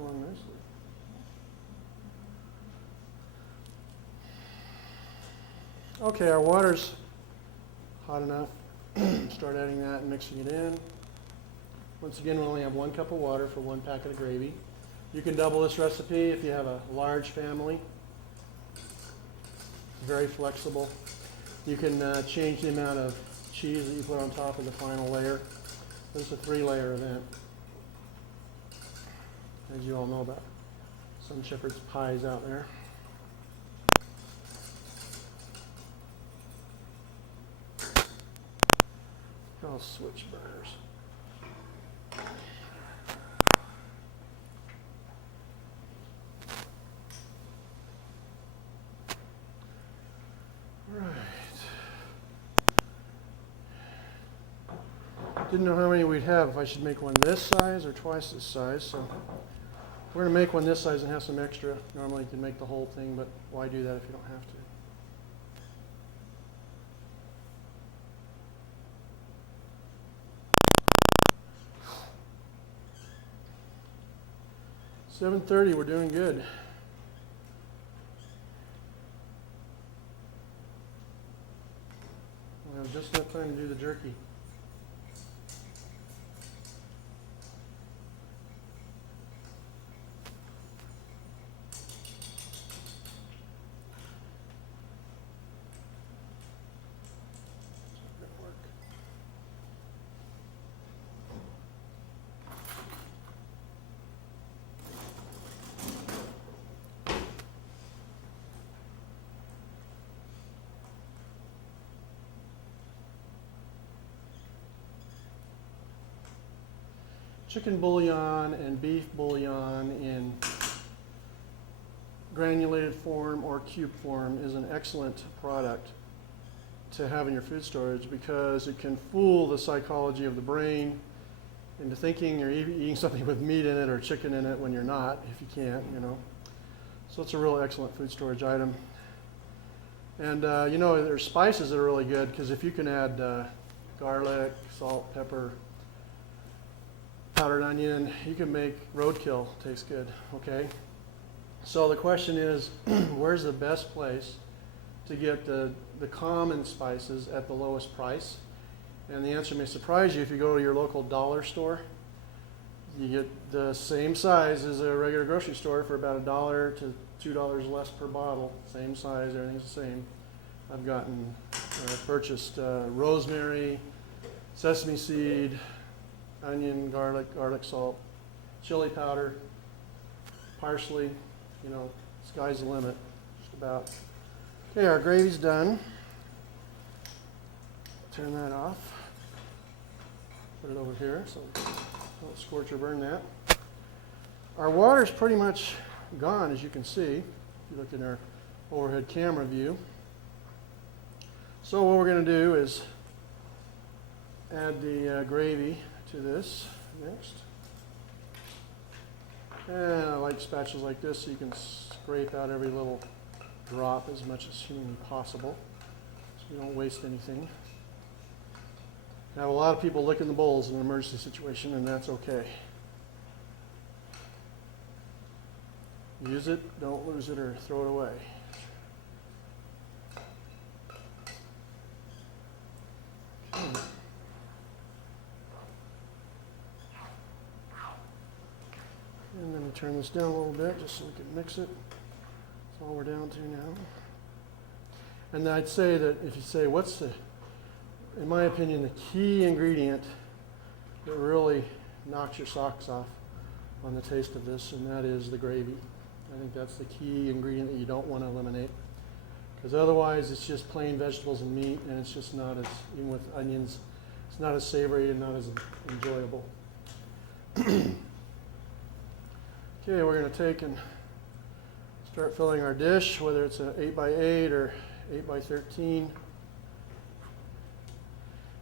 along nicely. Okay, our water's hot enough. Start adding that and mixing it in. Once again, we only have 1 cup of water for 1 packet of gravy. You can double this recipe if you have a large family. Very flexible. You can change the amount of cheese that you put on top of the final layer. This is a 3-layer event, as you all know about some shepherd's pies out there. I'll switch burners. Didn't know how many we'd have, if I should make one this size or twice this size. So we're going to make one this size and have some extra. Normally you can make the whole thing, but why do that if you don't have to? $7:30, we're doing good. We have just enough time to do the jerky. Chicken bouillon and beef bouillon in granulated form or cube form is an excellent product to have in your food storage because it can fool the psychology of the brain into thinking you're eating something with meat in it or chicken in it when you're not, if you can't, you know. So it's a real excellent food storage item. And you know, there's spices that are really good because if you can add garlic, salt, pepper, powdered onion, you can make roadkill taste good, okay? So the question is, where's the best place to get the common spices at the lowest price? And the answer may surprise you. If you go to your local dollar store, you get the same size as a regular grocery store for about $1 to $2 less per bottle. Same size, everything's the same. I've purchased rosemary, sesame seed, onion, garlic, salt, chili powder, parsley, you know, sky's the limit, just about. Okay, our gravy's done. Turn that off. Put it over here so don't scorch or burn that. Our water's pretty much gone, as you can see, if you look in our overhead camera view. So what we're going to do is add the gravy to this next. And I like spatulas like this so you can scrape out every little drop as much as humanly possible so you don't waste anything. Now a lot of people lick in the bowls in an emergency situation, and that's okay. Use it, don't lose it, or throw it away. Okay. And then we turn this down a little bit just so we can mix it. That's all we're down to now. And I'd say that if you say, what's the, in my opinion, the key ingredient that really knocks your socks off on the taste of this, and that is the gravy. I think that's the key ingredient that you don't want to eliminate. Because otherwise it's just plain vegetables and meat, and it's just not as, even with onions, it's not as savory and not as enjoyable. Okay, we're going to take and start filling our dish, whether it's an 8x8 or 8x13.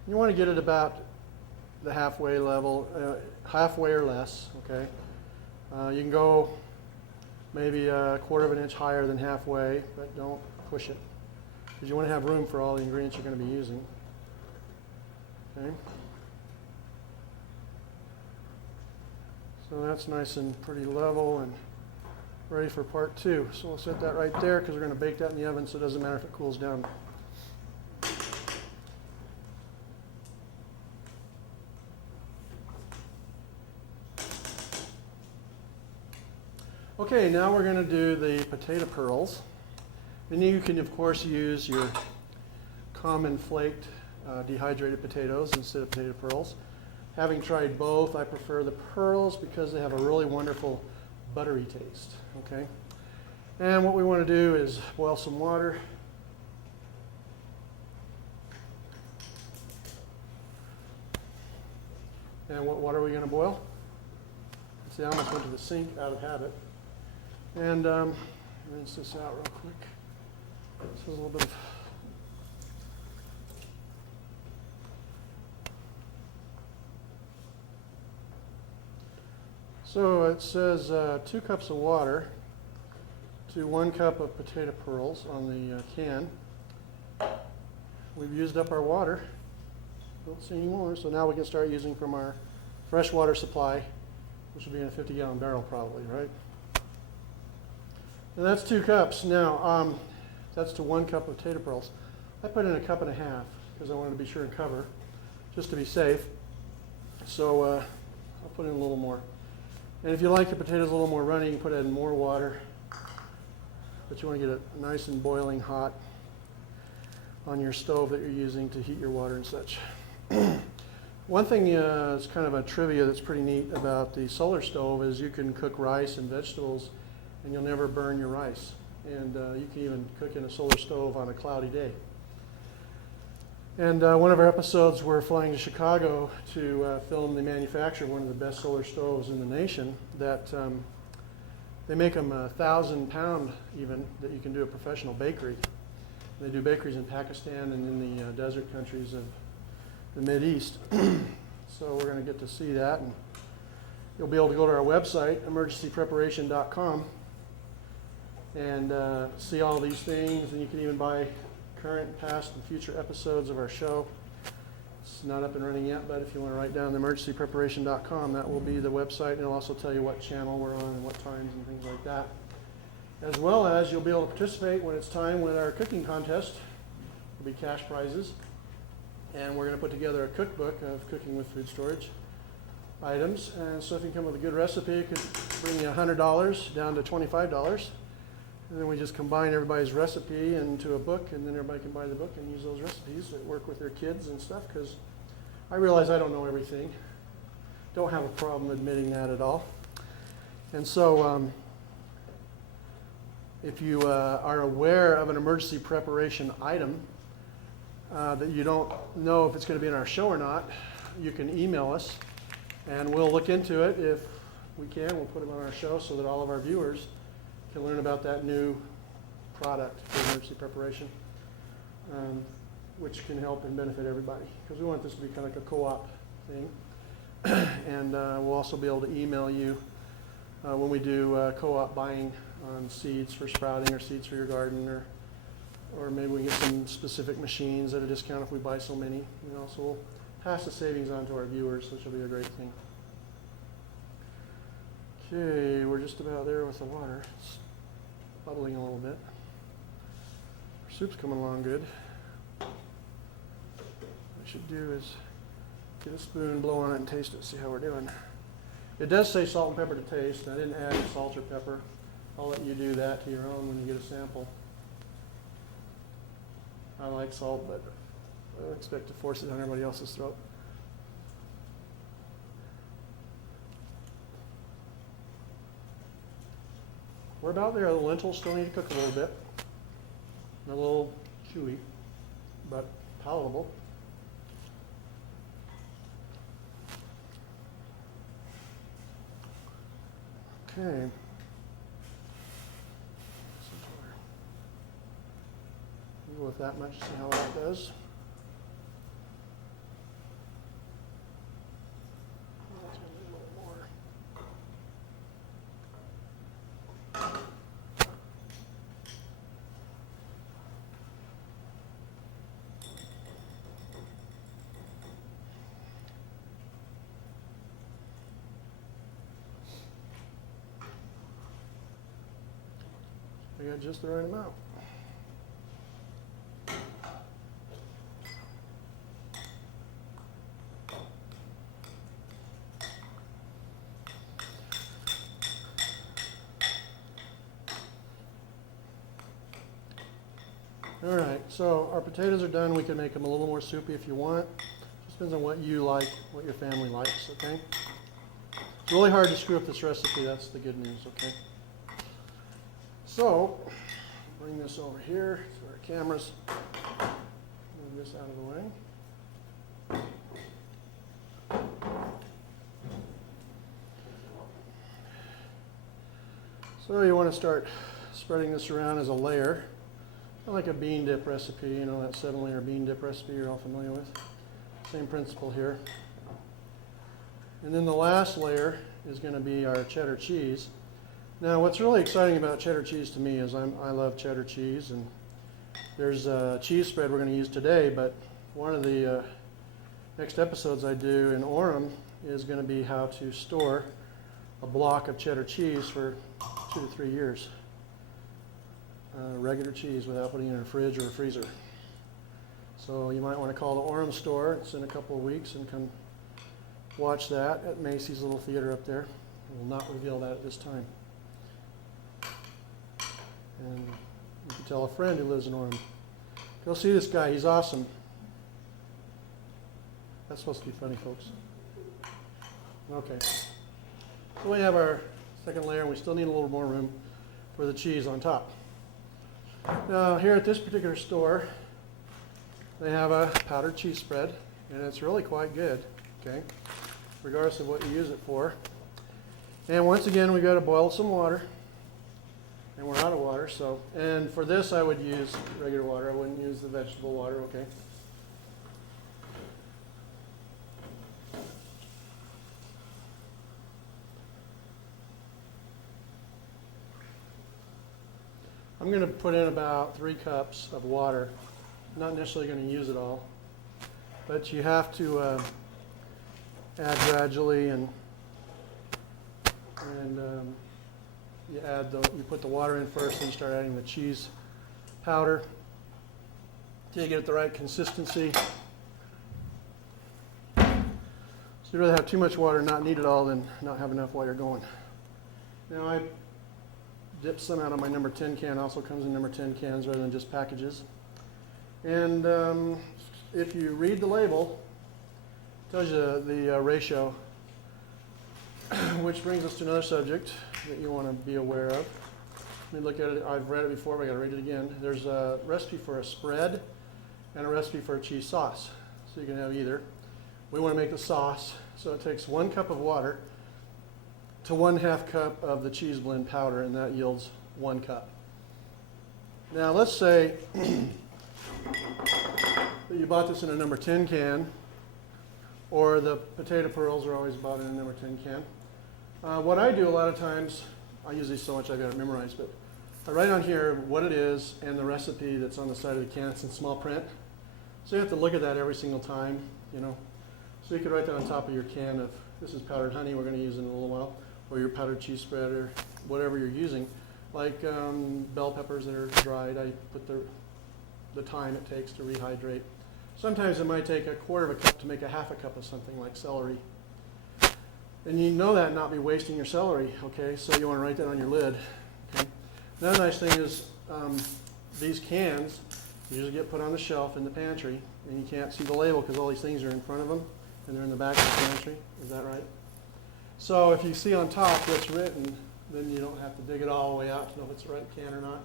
You want to get it about the halfway level, halfway or less, okay? You can go maybe a 1/4 of an inch higher than halfway, but don't push it, because you want to have room for all the ingredients you're going to be using. Okay? So that's nice and pretty level and ready for part 2. So we'll set that right there because we're going to bake that in the oven, so it doesn't matter if it cools down. Okay, now we're going to do the potato pearls. And you can, of course, use your common flaked dehydrated potatoes instead of potato pearls. Having tried both, I prefer the pearls because they have a really wonderful buttery taste. Okay, and what we want to do is boil some water. And what water are we going to boil? See, I almost went to the sink out of habit. And rinse this out real quick. This is a little bit of So it says 2 cups of water to 1 cup of potato pearls on the can. We've used up our water. Don't see any more, so now we can start using from our fresh water supply, which will be in a 50-gallon barrel probably, right? And that's 2 cups. Now, that's to 1 cup of potato pearls. I put in 1.5 cups because I wanted to be sure and cover, just to be safe. So I'll put in a little more. And if you like your potatoes a little more runny, you can put in more water. But you want to get it nice and boiling hot on your stove that you're using to heat your water and such. One thing is kind of a trivia that's pretty neat about the solar stove is you can cook rice and vegetables and you'll never burn your rice. And you can even cook in a solar stove on a cloudy day. And one of our episodes, we're flying to Chicago to film the manufacture of one of the best solar stoves in the nation. That they make them 1,000-pound even, that you can do a professional bakery. They do bakeries in Pakistan and in the desert countries of the Mideast. So we're going to get to see that. And you'll be able to go to our website, emergencypreparation.com, and see all these things. And you can even buy current, past, and future episodes of our show. It's not up and running yet, but if you want to write down emergencypreparation.com, that will be the website, and it'll also tell you what channel we're on and what times and things like that. As well as you'll be able to participate when it's time with our cooking contest. There'll be cash prizes, and we're going to put together a cookbook of cooking with food storage items. And so if you come with a good recipe, it could bring you $100 down to $25. And then we just combine everybody's recipe into a book, and then everybody can buy the book and use those recipes that work with their kids and stuff, because I realize I don't know everything. Don't have a problem admitting that at all. And so if you are aware of an emergency preparation item that you don't know if it's going to be in our show or not, you can email us, and we'll look into it. If we can, we'll put them on our show so that all of our viewers can learn about that new product for emergency preparation, which can help and benefit everybody, because we want this to be kind of like a co-op thing. And we'll also be able to email you when we do co-op buying on seeds for sprouting or seeds for your garden, or maybe we get some specific machines at a discount if we buy so many. So we'll pass the savings on to our viewers, which will be a great thing. Okay, we're just about there with the water. It's bubbling a little bit. Our soup's coming along good. What I should do is get a spoon, blow on it, and taste it, see how we're doing. It does say salt and pepper to taste. I didn't add any salt or pepper. I'll let you do that to your own when you get a sample. I like salt, but I don't expect to force it on everybody else's throat. We're about there. The lentils still need to cook a little bit. They're a little chewy, but palatable. Okay. Go with that much, see how that does. That's gonna be a little more. I got just the right amount. All right, so our potatoes are done. We can make them a little more soupy if you want. Just depends on what you like, what your family likes, okay? It's really hard to screw up this recipe. That's the good news, okay? So, bring this over here to our cameras. Move this out of the way. So you want to start spreading this around as a layer. Like a bean dip recipe, you know, that 7-layer bean dip recipe you're all familiar with. Same principle here. And then the last layer is going to be our cheddar cheese. Now, what's really exciting about cheddar cheese to me is I love cheddar cheese, and there's a cheese spread we're going to use today, but one of the next episodes I do in Orem is going to be how to store a block of cheddar cheese for 2 to 3 years. Regular cheese without putting it in a fridge or a freezer. So you might want to call the Orem store. It's in a couple of weeks, and come watch that at Macy's little theater up there. I will not reveal that at this time. And you can tell a friend who lives in Orem. Go see this guy. He's awesome. That's supposed to be funny, folks. Okay. So we have our second layer, and we still need a little more room for the cheese on top. Now, here at this particular store, they have a powdered cheese spread, and it's really quite good, okay, regardless of what you use it for. And once again, we've got to boil some water, and we're out of water, so, and for this I would use regular water. I wouldn't use the vegetable water, okay. I'm going to put in about 3 cups of water. Not necessarily going to use it all, but you have to add gradually, and you put the water in first, and you start adding the cheese powder till you get it the right consistency. So you'd rather have too much water, not need it all, than not have enough while you're going. Now I dip some out of my number 10 can. Also comes in number 10 cans rather than just packages. And if you read the label, it tells you the ratio, which brings us to another subject that you want to be aware of. Let me look at it. I've read it before, but I got to read it again. There's a recipe for a spread and a recipe for a cheese sauce. So you can have either. We want to make the sauce, so it takes 1 cup of water to 1/2 cup of the cheese blend powder, and that yields 1 cup. Now let's say that you bought this in a number 10 can, or the potato pearls are always bought in a number 10 can. What I do a lot of times, I use these so much I've got it memorized, but I write on here what it is and the recipe that's on the side of the can. It's in small print, so you have to look at that every single time, you know. So you could write that on top of your can of, this is powdered honey, we're going to use in a little while, or your powdered cheese spread, or whatever you're using. Like bell peppers that are dried, I put the time it takes to rehydrate. Sometimes it might take 1/4 of a cup to make 1/2 cup of something like celery. And you know that and not be wasting your celery, okay? So you want to write that on your lid, okay? Another nice thing is these cans usually get put on the shelf in the pantry, and you can't see the label because all these things are in front of them, and they're in the back of the pantry. Is that right? So if you see on top what's written, then you don't have to dig it all the way out to know if it's the right can or not,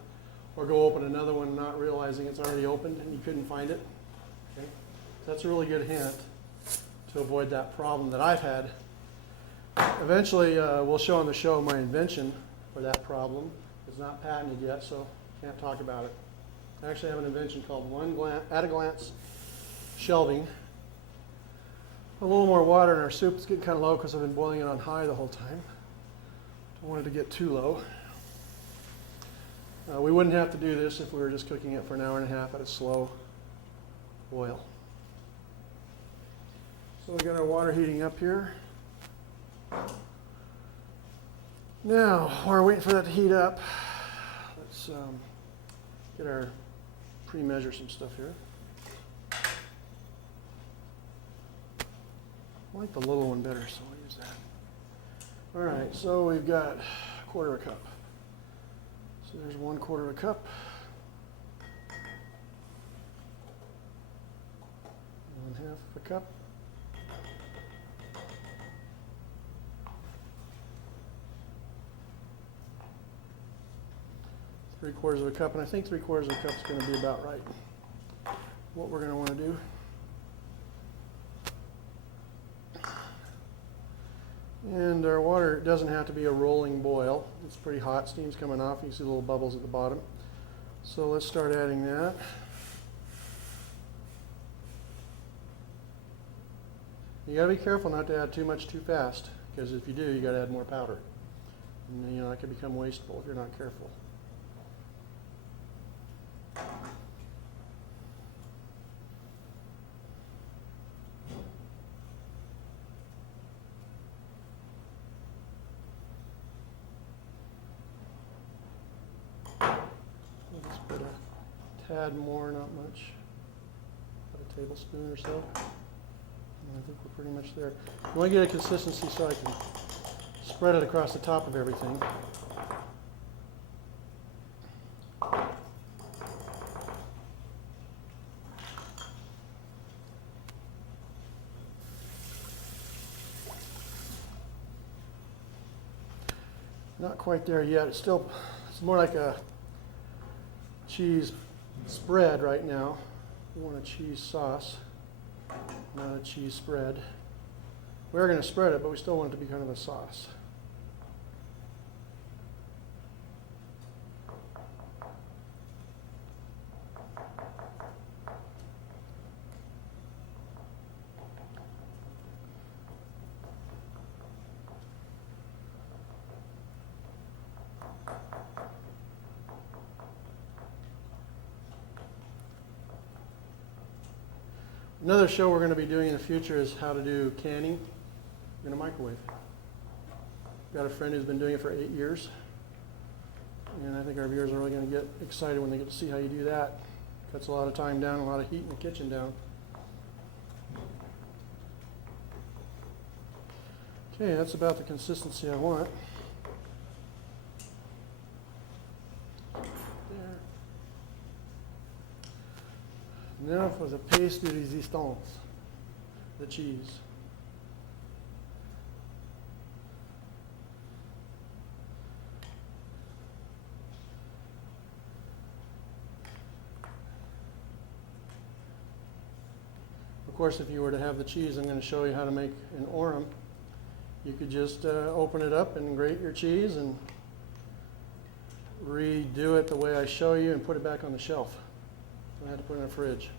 or go open another one not realizing it's already opened and you couldn't find it. Okay? So that's a really good hint to avoid that problem that I've had. Eventually, we'll show on the show my invention for that problem. It's not patented yet, so can't talk about it. I actually have an invention called at-a-glance shelving. A little more water in our soup. It's getting kind of low because I've been boiling it on high the whole time. Don't want it to get too low. We wouldn't have to do this if we were just cooking it for an 1.5 hours at a slow boil. So we've got our water heating up here. Now, while we're waiting for that to heat up, let's get our pre-measure some stuff here. I like the little one better, so I'll use that. All right, so we've got 1/4 cup. So there's 1/4 cup. 1/2 cup. 3/4 cup, and I think 3/4 cup is going to be about right. What we're going to want to do. And our water doesn't have to be a rolling boil. It's pretty hot, steam's coming off. You see little bubbles at the bottom. So let's start adding that. You got to be careful not to add too much too fast, because if you do, you got to add more powder. And you know, that could become wasteful if you're not careful. Let's put a tad more, not much, about a tablespoon or so. I think we're pretty much there. I want to get a consistency so I can spread it across the top of everything. Not quite there yet. It's more like a cheese spread right now. We want a cheese sauce, not a cheese spread. We're going to spread it, but we still want it to be kind of a sauce. Another show we're going to be doing in the future is how to do canning in a microwave. Got a friend who's been doing it for 8 years, and I think our viewers are really going to get excited when they get to see how you do that. Cuts a lot of time down, a lot of heat in the kitchen down. Okay, that's about the consistency I want. Now for the paste de résistance, the cheese. Of course, if you were to have the cheese, I'm going to show you how to make an orem. You could just open it up and grate your cheese and redo it the way I show you and put it back on the shelf. I had to put it in the fridge.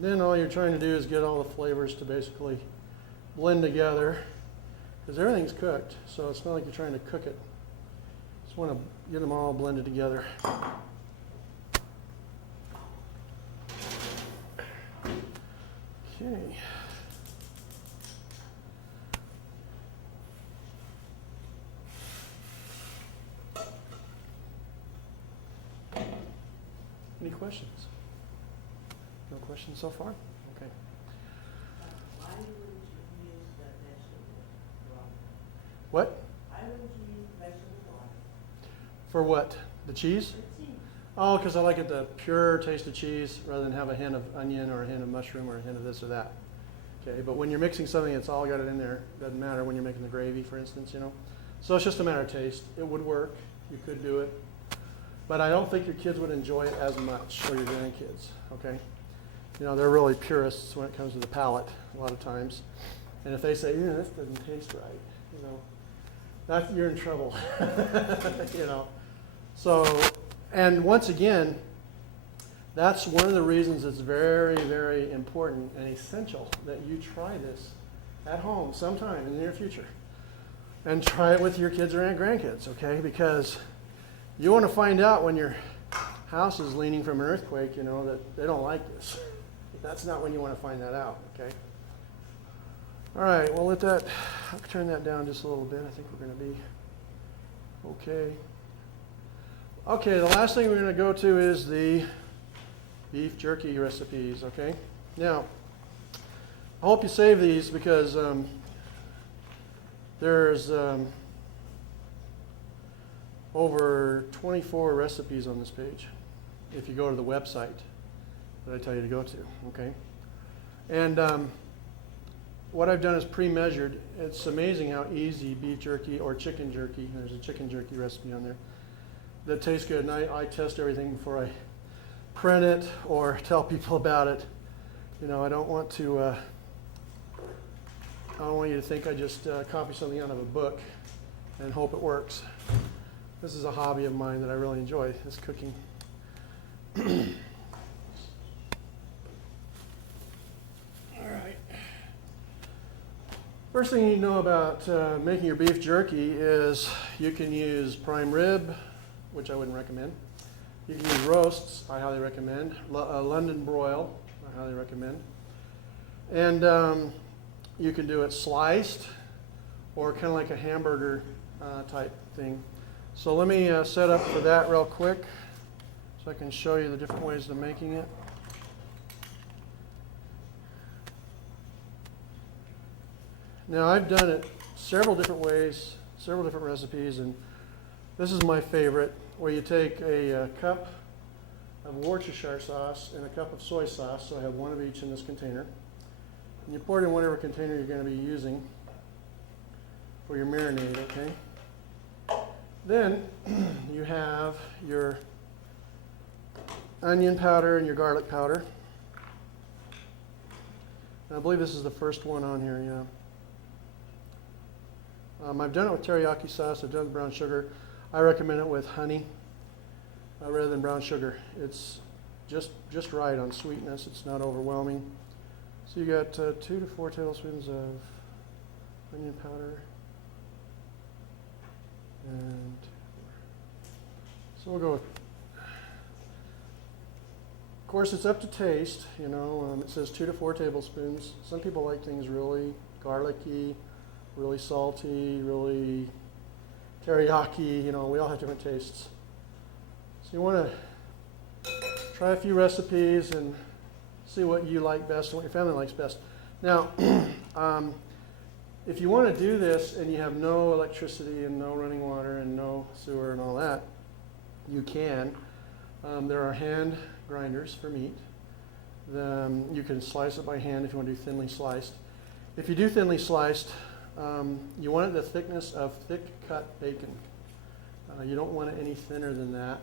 Then all you're trying to do is get all the flavors to basically blend together, because everything's cooked, so it's not like you're trying to cook it. Just want to get them all blended together. Okay. Any questions? No questions so far? Okay. Why wouldn't you use the vegetable oil? What? Why wouldn't you use the vegetable oil? For what? The cheese? The cheese. Oh, because I like it the pure taste of cheese rather than have a hint of onion or a hint of mushroom or a hint of this or that. Okay, but when you're mixing something that's all got it in there, doesn't matter when you're making the gravy, for instance, you know. So it's just a matter of taste. It would work. You could do it. But I don't think your kids would enjoy it as much, or your grandkids, okay? You know, they're really purists when it comes to the palate a lot of times. And if they say, yeah, this doesn't taste right, you know, you're in trouble, you know. So, and once again, that's one of the reasons it's very, very important and essential that you try this at home sometime in the near future. And try it with your kids or grandkids, okay? Because you want to find out when your house is leaning from an earthquake, you know, that they don't like this. That's not when you want to find that out, okay? All right, well, I'll turn that down just a little bit. I think we're going to be okay. Okay, the last thing we're going to go to is the beef jerky recipes, okay? Now, I hope you save these because there's over 24 recipes on this page if you go to the website that I tell you to go to, okay? And what I've done is pre-measured. It's amazing how easy beef jerky or chicken jerky, there's a chicken jerky recipe on there, that tastes good. And I test everything before I print it or tell people about it. You know, I don't want you to think I just copy something out of a book and hope it works. This is a hobby of mine that I really enjoy, is cooking. All right. First thing you need to know about making your beef jerky is you can use prime rib, which I wouldn't recommend. You can use roasts, I highly recommend. London broil, I highly recommend. And you can do it sliced or kind of like a hamburger type thing. So let me set up for that real quick so I can show you the different ways of making it. Now I've done it several different ways, several different recipes, and this is my favorite, where you take a cup of Worcestershire sauce and a cup of soy sauce, so I have one of each in this container. And you pour it in whatever container you're going to be using for your marinade, okay? Then you have your onion powder and your garlic powder. And I believe this is the first one on here, yeah. I've done it with teriyaki sauce, I've done it with brown sugar. I recommend it with honey rather than brown sugar. It's just right on sweetness, it's not overwhelming. So you got 2 to 4 tablespoons of onion powder. And so we'll go with, of course it's up to taste, you know, it says 2 to 4 tablespoons. Some people like things really garlicky, really salty, really teriyaki, you know, we all have different tastes. So you want to try a few recipes and see what you like best and what your family likes best. Now, if you want to do this and you have no electricity and no running water and no sewer and all that, you can. There are hand grinders for meat. You can slice it by hand if you want to do thinly sliced. If you do thinly sliced, you want it the thickness of thick cut bacon. You don't want it any thinner than that,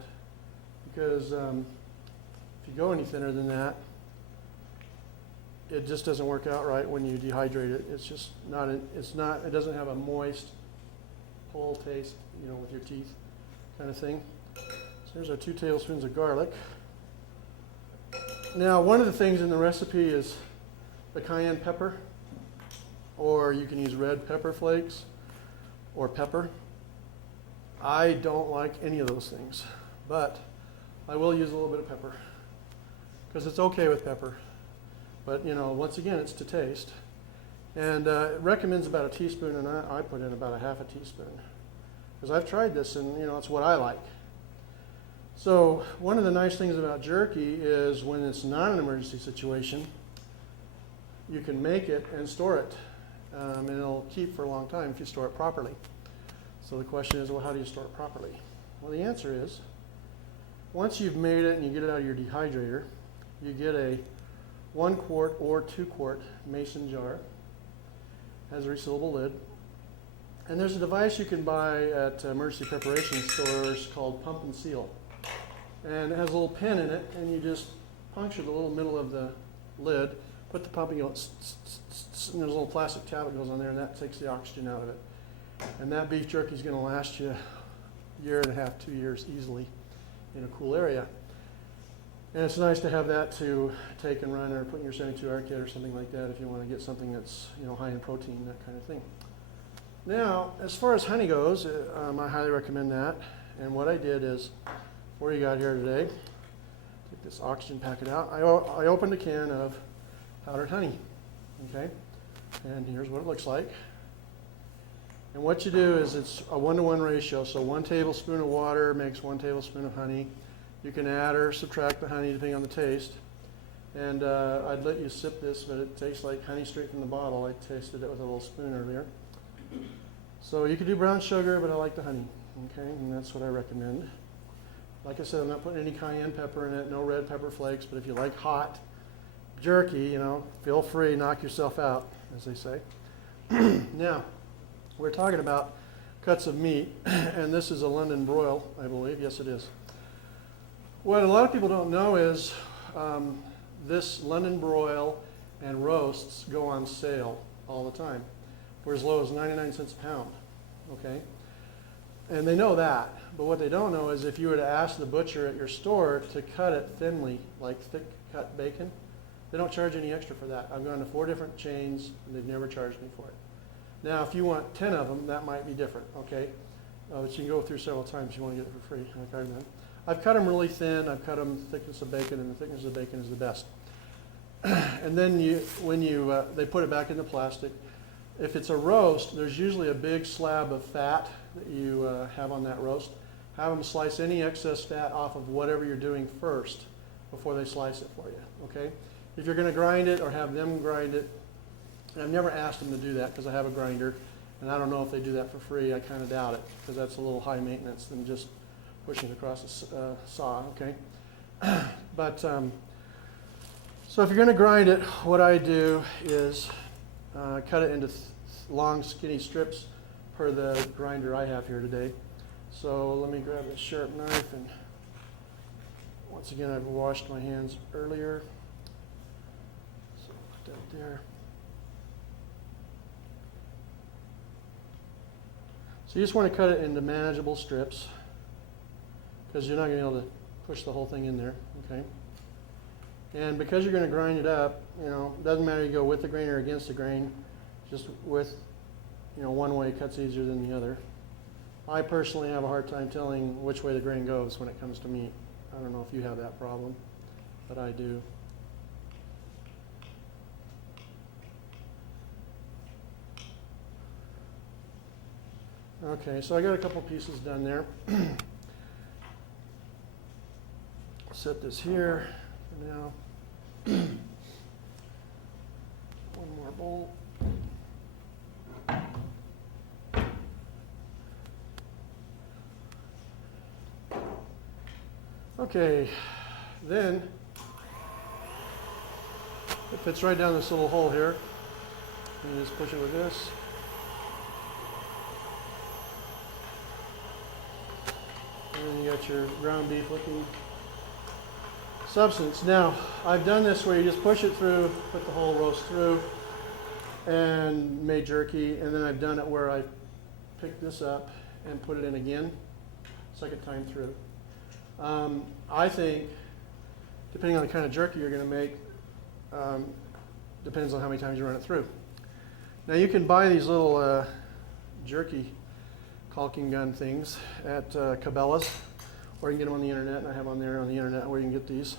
because if you go any thinner than that, it just doesn't work out right when you dehydrate it. It's just not, it doesn't have a moist, full taste, you know, with your teeth kind of thing. So here's our 2 tablespoons of garlic. Now, one of the things in the recipe is the cayenne pepper, or you can use red pepper flakes or pepper. I don't like any of those things, but I will use a little bit of pepper because it's okay with pepper. But, you know, once again, it's to taste. And it recommends about a teaspoon, and I put in about a half a teaspoon. Because I've tried this, and, you know, it's what I like. So one of the nice things about jerky is when it's not an emergency situation, you can make it and store it. And it'll keep for a long time if you store it properly. So the question is, well, how do you store it properly? Well, the answer is, once you've made it and you get it out of your dehydrator, you get a 1 quart or 2 quart mason jar. Has a resealable lid. And there's a device you can buy at emergency preparation stores called Pump and Seal. And it has a little pin in it, and you just puncture the little middle of the lid, put the pump, and you go, and there's a little plastic tab that goes on there, and that takes the oxygen out of it. And that beef jerky is going to last you a year and a half, 2 years easily in a cool area. And it's nice to have that to take and run or put in your 72-hour kit or something like that if you want to get something that's, you know, high in protein, that kind of thing. Now, as far as honey goes, I highly recommend that. And what I did is, what do you got here today? Take this oxygen packet out. I opened a can of powdered honey. Okay. And here's what it looks like. And what you do is it's a 1-to-1 ratio. So 1 tablespoon of water makes 1 tablespoon of honey. You can add or subtract the honey depending on the taste. And I'd let you sip this, but it tastes like honey straight from the bottle. I tasted it with a little spoon earlier. So you could do brown sugar, but I like the honey. Okay, and that's what I recommend. Like I said, I'm not putting any cayenne pepper in it, no red pepper flakes, but if you like hot jerky, you know, feel free, knock yourself out, as they say. Now, we're talking about cuts of meat, and this is a London broil, I believe. Yes, it is. What a lot of people don't know is this London broil and roasts go on sale all the time for as low as 99 cents a pound, okay? And they know that, but what they don't know is if you were to ask the butcher at your store to cut it thinly, like thick cut bacon, they don't charge any extra for that. I've gone to 4 different chains, and they've never charged me for it. Now, if you want 10 of them, that might be different, okay? But you can go through several times if you want to get it for free, like I've done. I've cut them really thin. I've cut them thickness of bacon, and the thickness of bacon is the best. And then they put it back into plastic. If it's a roast, there's usually a big slab of fat that you have on that roast. Have them slice any excess fat off of whatever you're doing first before they slice it for you, okay? If you're going to grind it or have them grind it, and I've never asked them to do that because I have a grinder, and I don't know if they do that for free. I kind of doubt it because that's a little high maintenance than just pushing it across a saw, okay? But so if you're going to grind it, what I do is cut it into long, skinny strips per the grinder I have here today. So let me grab a sharp knife, and once again, I've washed my hands earlier. So put that there. So you just want to cut it into manageable strips because you're not going to be able to push the whole thing in there, okay? And because you're going to grind it up, you know, it doesn't matter you go with the grain or against the grain, just with, you know, one way cuts easier than the other. I personally have a hard time telling which way the grain goes when it comes to meat. I don't know if you have that problem, but I do. Okay, so I got a couple pieces done there. Set this here for now. One more bowl. Okay, then it fits right down this little hole here. You just push it with this. And then you got your ground beef looking substance. Now, I've done this where you just push it through, put the whole roast through, and made jerky. And then I've done it where I picked this up and put it in again, second time through. I think, depending on the kind of jerky you're going to make, depends on how many times you run it through. Now, you can buy these little jerky caulking gun things at Cabela's, or you can get them on the internet, and I have on there on the internet where you can get these.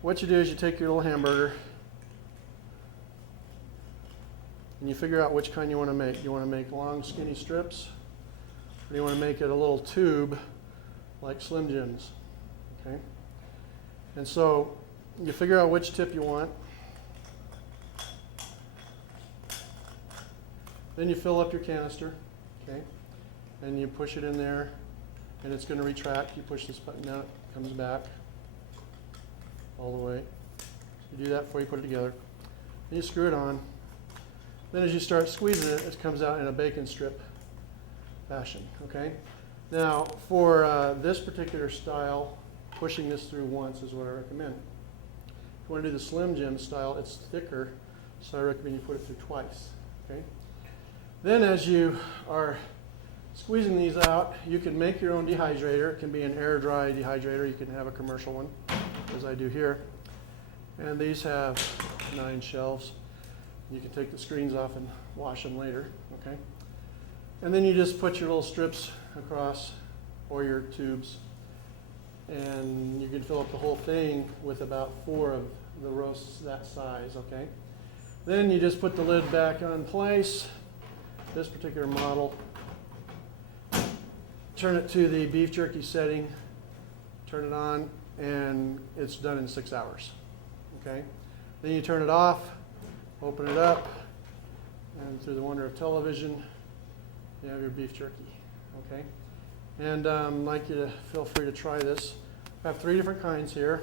What you do is you take your little hamburger and you figure out which kind you want to make. You want to make long, skinny strips, or you want to make it a little tube like Slim Jims, okay? And so you figure out which tip you want. Then you fill up your canister, okay? And you push it in there, and it's going to retract. You push this button down, it comes back all the way. You do that before you put it together. Then you screw it on. Then as you start squeezing it, it comes out in a bacon strip fashion, okay? Now, for this particular style, pushing this through once is what I recommend. If you want to do the Slim Jim style, it's thicker, so I recommend you put it through twice, okay? Then as you are squeezing these out, you can make your own dehydrator. It can be an air dry dehydrator. You can have a commercial one, as I do here. And these have 9 shelves. You can take the screens off and wash them later, okay? And then you just put your little strips across, or your tubes, and you can fill up the whole thing with about 4 of the roasts that size, okay? Then you just put the lid back on place. This particular model. Turn it to the beef jerky setting. Turn it on, and it's done in 6 hours. Okay? Then you turn it off, open it up, and through the wonder of television, you have your beef jerky. Okay? And I'd like you to feel free to try this. I have 3 different kinds here.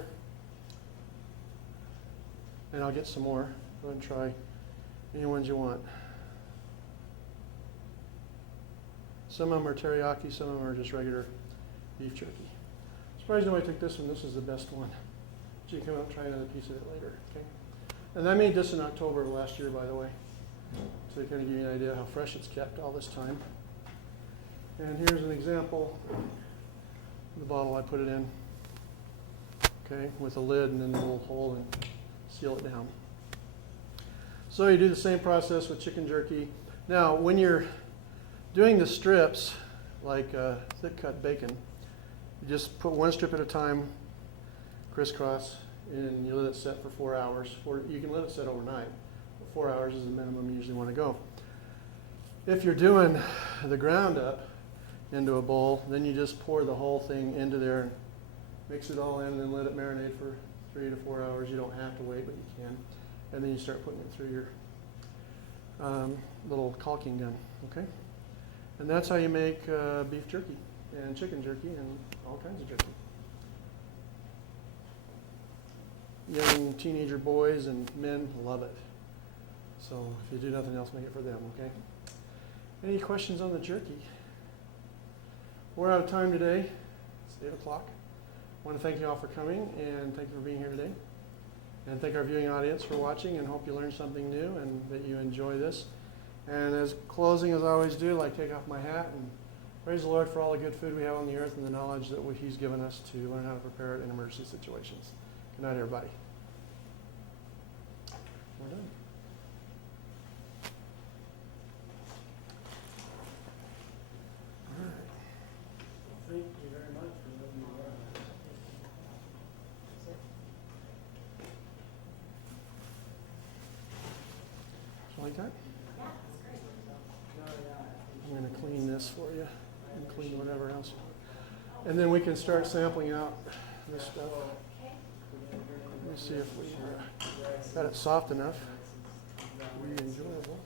And I'll get some more. Go ahead and try any ones you want. Some of them are teriyaki, some of them are just regular beef jerky. Surprised nobody took this one. This is the best one. So you can come out and try another piece of it later. Okay? And I made this in October of last year, by the way. So to kind of give you an idea how fresh it's kept all this time. And here's an example of the bottle I put it in. Okay, with a lid and then a little hole and seal it down. So you do the same process with chicken jerky. Now, when you're doing the strips, like thick cut bacon, you just put 1 strip at a time, crisscross, and you let it set for 4 hours. You can let it set overnight, but 4 hours is the minimum you usually want to go. If you're doing the ground up into a bowl, then you just pour the whole thing into there and mix it all in, and then let it marinate for 3 to 4 hours. You don't have to wait, but you can. And then you start putting it through your little caulking gun, okay? And that's how you make beef jerky and chicken jerky and all kinds of jerky. Young teenager boys and men love it. So if you do nothing else, make it for them, okay? Any questions on the jerky? We're out of time today. It's 8 o'clock. I want to thank you all for coming, and thank you for being here today. And thank our viewing audience for watching, and hope you learned something new and that you enjoy this. And as closing, as I always do, I take off my hat and praise the Lord for all the good food we have on the earth and the knowledge that He's given us to learn how to prepare it in emergency situations. Good night, everybody. We're done. All right. Thank you very much for letting me run. Like that? Yeah, that's great. No, yeah. I'm going to clean this for you and clean whatever else. And then we can start sampling out this stuff. Okay. Let me see if we got it soft enough. Really enjoyable.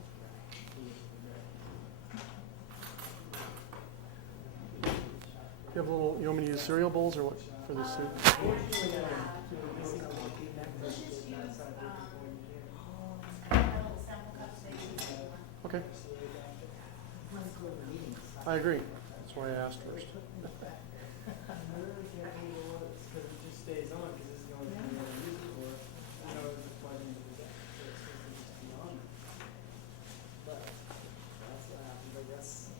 You have a little, you want me to use cereal bowls or what for the soup? Let's just use, a little sample cups maybe. Okay. I agree. That's why I asked first. I really can't handle it because it just stays on because this is the only thing I use it for. I know it's just plugged into the deck, so it's supposed to just be on. But that's what happens, I guess.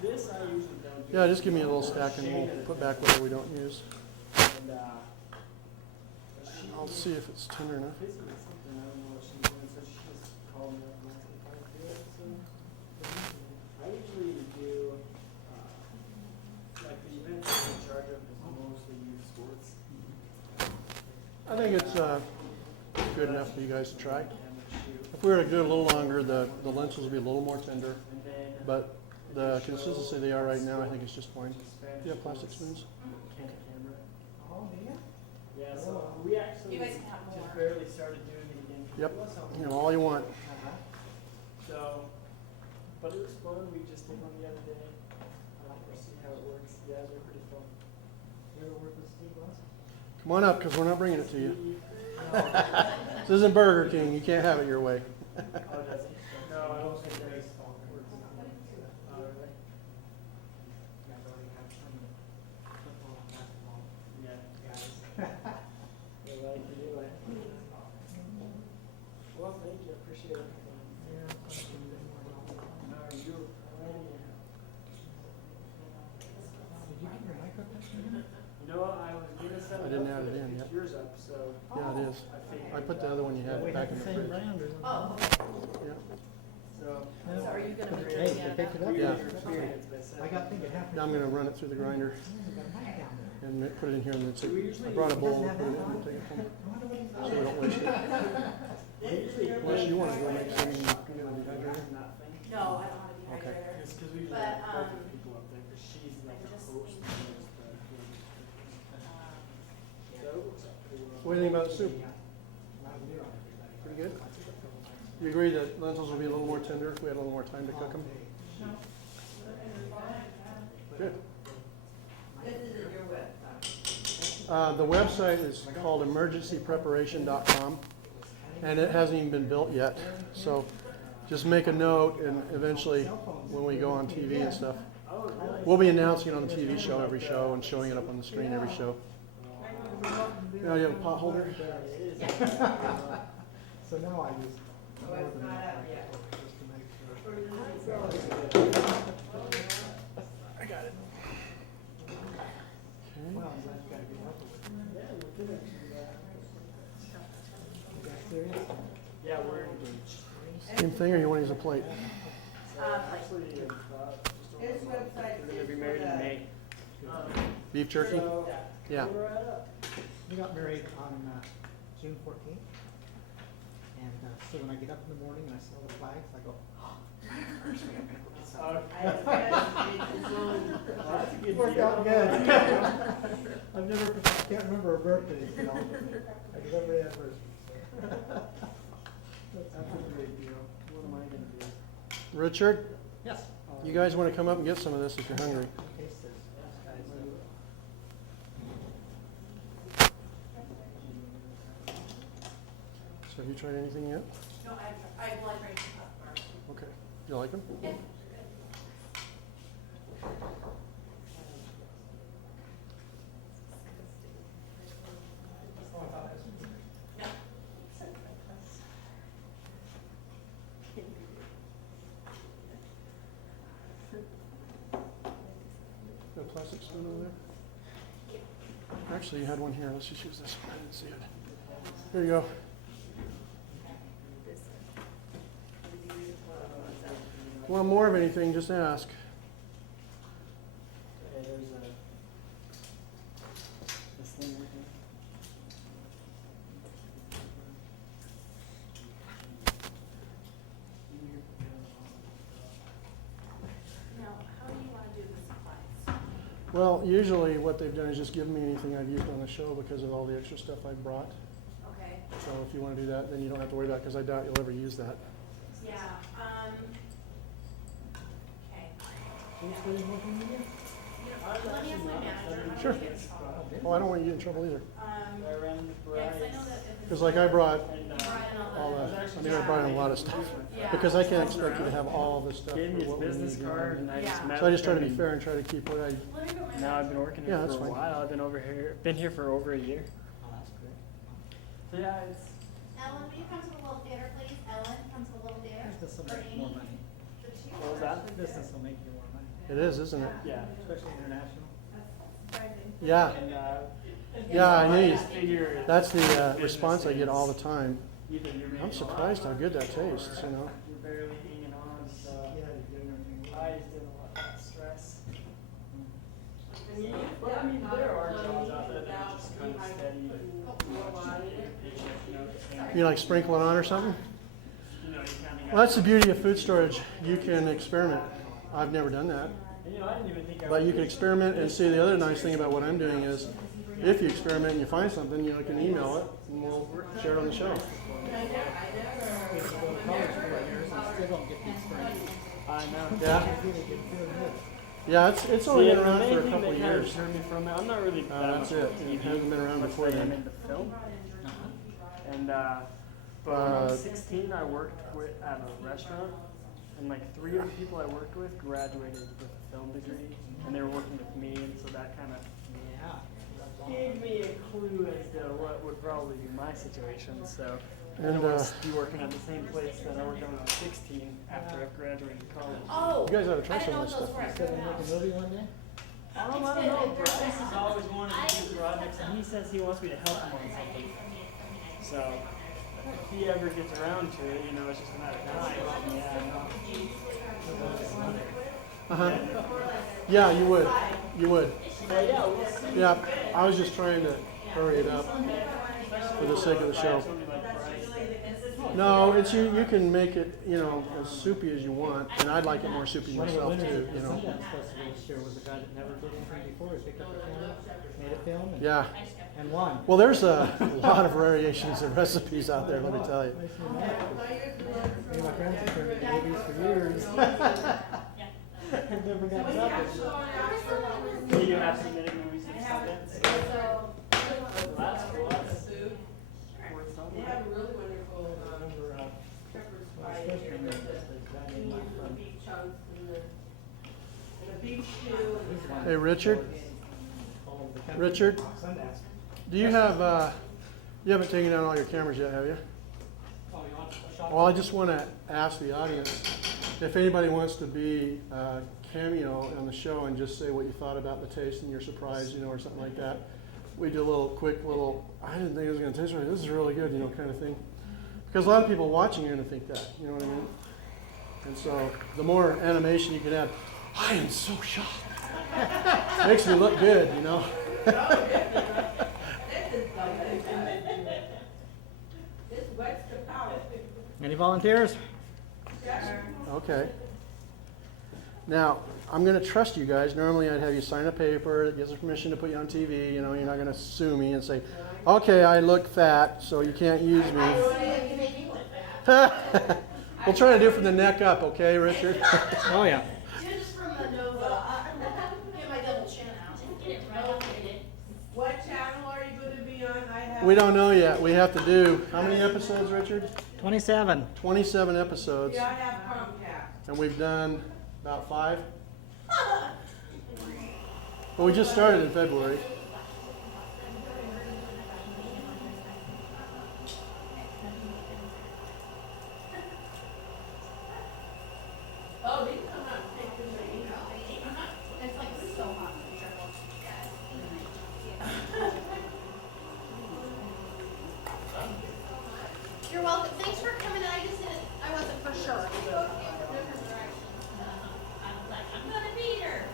This I usually don't do. Yeah, just give me a little stack and we'll put back whatever we don't use. And, I'll see if it's tender enough. basically something, I don't know what she's doing, so she just called me up and asked if I could do it, so. I usually do, like the events I'm in charge of is mostly youth sports. I think it's good enough for you guys to try. And the shoe. If we were to do it a little longer, the lentils would be a little more tender. And then. But the consistency they are right now, I think it's just fine. Spanish Do you have plastic sports, spoons? camera. Oh, yeah. Yeah, so we actually You guys can have just more. barely started doing it again. 'cause Yep. it was something- You know, all you want. So, but it was fun. We just did one the other day. We'll see how it works. Yeah, they're pretty fun. You ever work with Steve Lawson? Come on up, because we're not bringing it to you. No. This isn't Burger King. You can't have it your way. Oh, does he? No, I don't think there's. Oh, really? You guys already have some football, basketball Yeah. guys. They like to do it. Well, thank you. Appreciate it. Yeah, so you did more than all. How are you? Did you get your mic hooked up in? You know what? I was gonna set I it didn't up add for it the in yet. yours up, so Yeah, it is. I figured. I put the other one you had We back had in the the same fridge. brand or something. Oh, Yeah. So. so are you gonna Hey, they picked it up? Yeah. Your experience by setting I got it thinking up. half. Now I'm going to run it through the grinder. We got a mic down there. and put it in here, and then So we usually. I brought a bowl, and put it in, and take it home, so we don't waste it. Unless you wanna go make some, you can get a dehydrator. No, I don't have a Okay. dehydrator. It's because we usually But, have both um, people up there, because she's like I'm a just host. thinking- and there's the- So it works out pretty well. What do you think about the soup? Pretty good? You agree that lentils will be a little more tender if we had a little more time to cook them? Good. This is in your website. The website is called emergencypreparation.com, and it hasn't even been built yet. So just make a note, and eventually, when we go on TV and stuff, we'll be announcing it on the TV show every show and showing it up on the screen every show. Now you have a pot holder? So now I just. Oh, it's not out yet. Just to make sure. I got it. Well, Okay. I'm glad you got to get help with it. You guys serious? Yeah, we're engaged. Same thing, or you want to use a plate? Actually, just over This a month. website We're gonna is be for married in the- May. Beef jerky? So, Yeah. we're right up. We got married on June 14th. And so when I get up in the morning and I see all the flags, I go, oh, my anniversary, I'm gonna go get some. I That's a good Worked deal. out good. I've never, I can't remember her birthday, you know, I can remember the anniversary, so. That's a big deal. What am I gonna do? Richard, Yes. you guys want to come up and get some of this if you're hungry? Taste this, guys. So have you tried anything yet? No, I blood range customers. Okay. You like them? Yeah. Got a plastic spoon over there? Actually, you had one here. Let's just use this one. I didn't see it. Here you go. Want more of anything, just ask. Hey, there's this thing right here. Now, how do you wanna do the supplies? Well, usually what they've done is just give me anything I've used on the show because of all the extra stuff I brought. Okay, So if you want to do that, then you don't have to worry about it because I doubt you'll ever use that. yeah, okay. Let me ask my manager. I'm Sure. gonna get in trouble. Oh, I don't want you to get in trouble either. I ran into Yeah, 'cause I Bryce. know that if it's. Because like I brought And, Brian and all all the, the. I brought in a lot of stuff. Yeah. Because I can't expect you to have all this stuff for gave me his what we business need. card and I just Yeah. met So I just with try to him be and fair and try to keep what I, Let me put my. Now I've been working Yeah, here that's for a fine. while. I've been here for over a year. Oh, that's great. So yeah, it's Ellen, will you come to the little theater, please? Ellen, come to the little theater. This will Or make more Amy. money. what was that? Business will make you more money, it is, isn't it? Yeah. especially international. Yeah, And yeah, I I knew. just figure That's the business response I get all the is time. either you're making I'm a surprised how lot good that tastes, you know? or you're barely hanging on. So Yeah, you're doing everything. I just didn't want that stress. But I mean, there are jobs out there that are just kind of steady. You like sprinkle it on or something? You know, you kind of. Well, that's the beauty of food storage. You can experiment. I've never done that. And, you know, I didn't even think I But you would can be- experiment and see the other nice thing about what I'm doing is if you experiment and you find something, you can email it and we'll share it on the show. If you go to college for 4 years and still don't get the experience. I know. Yeah, It's really good feeling. yeah, it's only See, been the around main for a thing couple that of kind of years. turned me from it. I'm not really that That's much it. into TV. It hasn't been around much before like I'm then. into film. And but when I was 16, I worked at a restaurant, and like 3 of the people I worked with graduated with a film degree, and they were working with me, and so that kind of Yeah. gave me a clue as to what would probably be my situation. So I And, don't want to be working at the same place that I worked at when I was 16 after I graduated college. Oh. You guys ought to try I some didn't know of this those stuff. were at Said your we'll make house. a movie one day? I don't know. Bryce has always wanted to do projects, and he says he wants me to help him on something. So if he ever gets around to it, you know, it's just a matter of time. Yeah, Uh-huh. Yeah, you would. You would. Well, yeah, we'll see. Yeah, I was just trying to hurry it up for the sake of the show. No, it's you can make it, you know, as soupy as you want, and I'd like it more soupy One of the myself winners too, of the you know. Sundance Festival this year was a guy that never did anything before. He picked up a camera, made a film, Yeah. and won. Well, there's a lot of variations of recipes out there, let me tell you. Makes me mad. Me and my friends have turned into movies for years. I've never gotten nothing. Will you have submitted movies to Sundance? That's cool. That's worth something. They have a really wonderful, I remember, shepherd's when I pie was here freshman, with there was the a guy named my friend. beef chunks and the beef stew He's and one Hey, Richard? all over the country. Richard? Sundance. Do you have, you haven't taken down all your cameras yet, have you? Oh, you want a shot? Well, I just want to ask the audience if anybody wants to be cameo on the show and just say what you thought about the taste and your surprise, you know, or something like that. We do a little quick little, I didn't think it was going to taste right. This is really good, you know, kind of thing. Because a lot of people watching are going to think that, you know what I mean? And so the more animation you can add, I am so shocked. Makes me look good, you know. this wets the palate. Any volunteers? Okay. Now, I'm going to trust you guys. Normally, I'd have you sign a paper that gives us permission to put you on TV. You know, you're not going to sue me and say, okay, I look fat, so you can't use me. We'll try to do it from the neck up, okay, Richard? Oh, yeah. Do it just from the Nova. Get my double chin out. Get it right up in it. What channel are you gonna be on? I have. We don't know yet. We have to do, how many episodes, Richard? 27. 27 episodes. Yeah, I have Comcast. And we've done about 5. Well, we just started in February. Oh, they come out and take this thing out. It's like so hot. You're welcome. Thanks for coming. I just didn't, I wasn't for sure. I was like, I'm gonna be here.